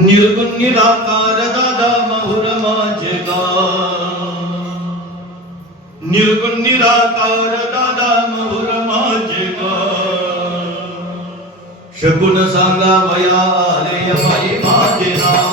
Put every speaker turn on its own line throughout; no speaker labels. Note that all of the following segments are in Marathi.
निर्गुण निराकार दादा माहुर माझे निर्गुण निराकार दादा माहुर माझे शकून सांगा वया आले माझे नाव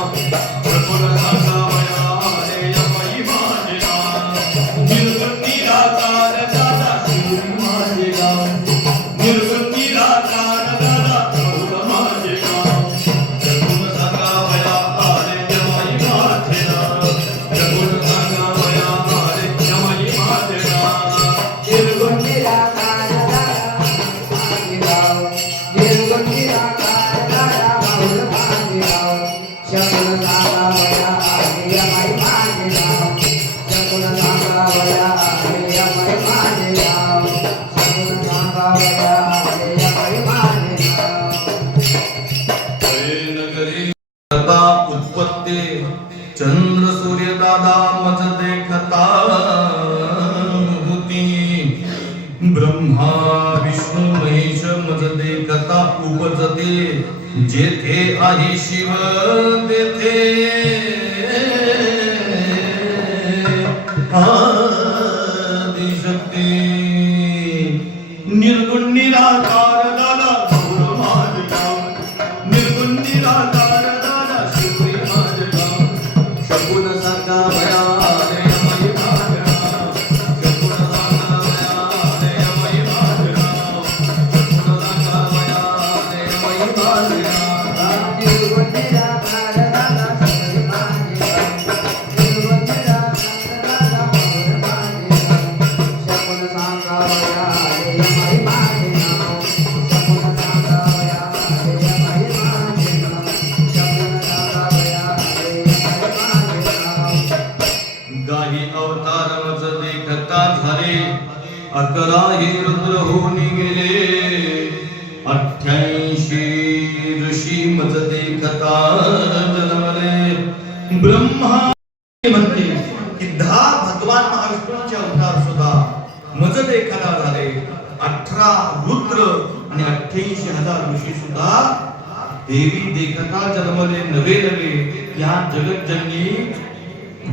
चंद्र सूर्य दादा मज देखता होती ब्रह्मा विष्णु महेश मज देखता उपजते जेथे आहे शिव तेथे आदिशक्ती निर्गुण अकरा हे रुद्र होऊन गेले. अठ्ठ्याऐंशी ऋषी मज देखता जन्मले. ब्रह्मा म्हणते की दहा भगवान महाविष्णूंचे अवतार सुद्धा मज देखता झाले. अठरा रुद्र आणि अठ्ठ्याऐंशी हजार ऋषी सुद्धा देवी देखता जन्मले नवे नवे. या जगतजननी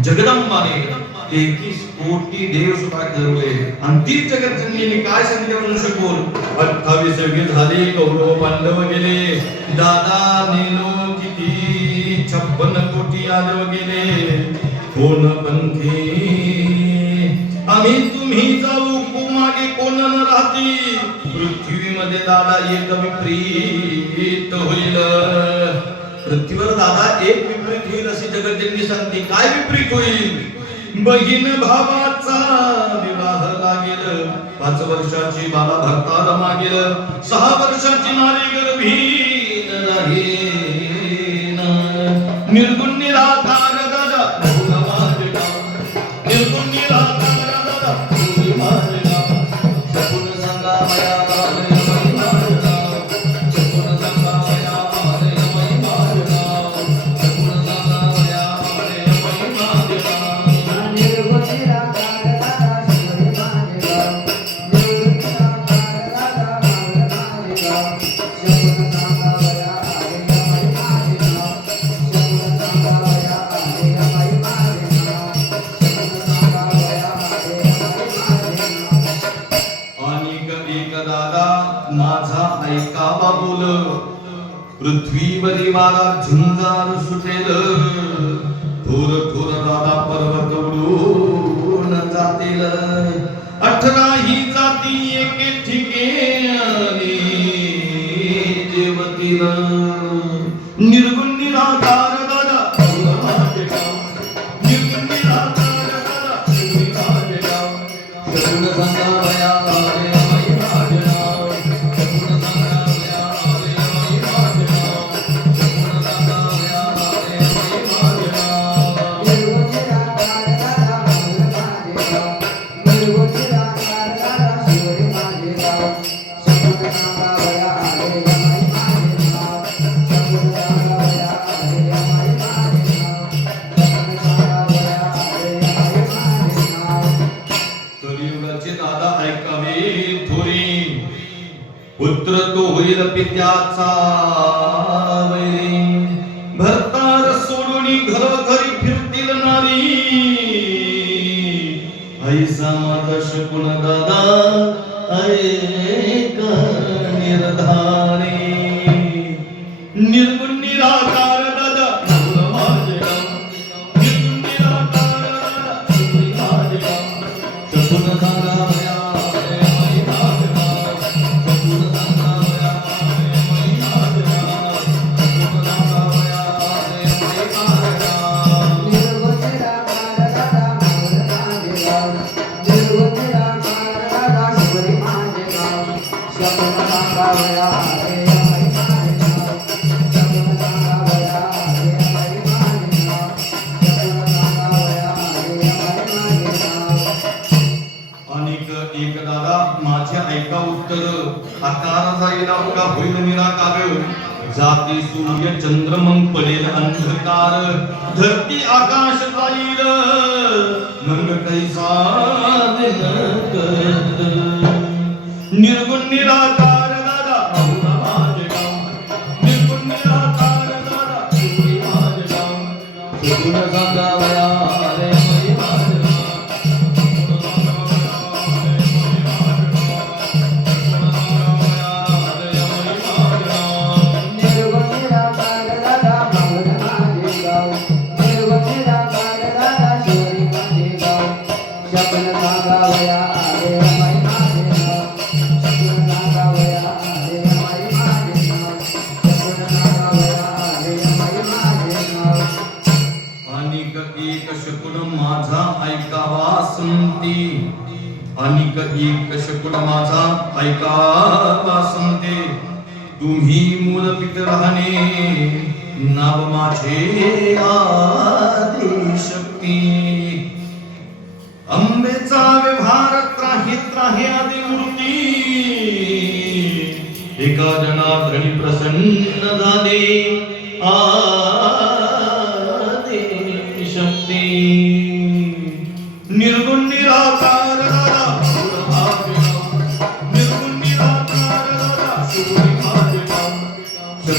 जगदंबाने. तेहतीस कोटी देव सुद्धा ठरवले. आणि तीच जगतजननी काय सांगितलं म्हणून शकून अठ्ठावीस युगे झाले कौरव पांडव गेले. दादा नेनो किती? छप्पन कोटी यादव गेले. कोण पंथी आम्ही तुम्ही जाऊ मागे कोण न राहती? पृथ्वीमध्ये दादा एक विपरीत होईल. पृथ्वीवर दादा एक विपरीत होईल अशी जगतजननी सांगते काय विपरीत होईल? बहीण भावाचा विवाह लागेल. पाच वर्षाची बाला भरतार मागेल. सहा वर्षाची नारी गर्भी बोल पृथ्वीवरी मला झुंजार सुटेल. थोर थोर दादा पर्वत उडून जातील. अठरा ही जाती एके ठिकाणी जेवतील. निर्गुण निराधार निर्गुण निराधार पुत्र तो होईल पित्याचा. एक दादा माझे ऐका उत्तर. आकार जाईला का होईल निराकार जाती सूर्य चंद्र मग पडेल अंधकार. धरती आकाश जाईल. मग कैसा निर्गुण निराकार. अनेक एक शकुन माझा ऐकावा संती. अनेक एक शकुन माझा ऐकावा संते. तुम्ही मूल पित राहणे नाव माझे आदि शक्ती अंबेचा व्यवहार त्राही त्राही आदि मूर्ती. एका जणा प्रसन्न झाले.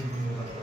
ধন্যবাদ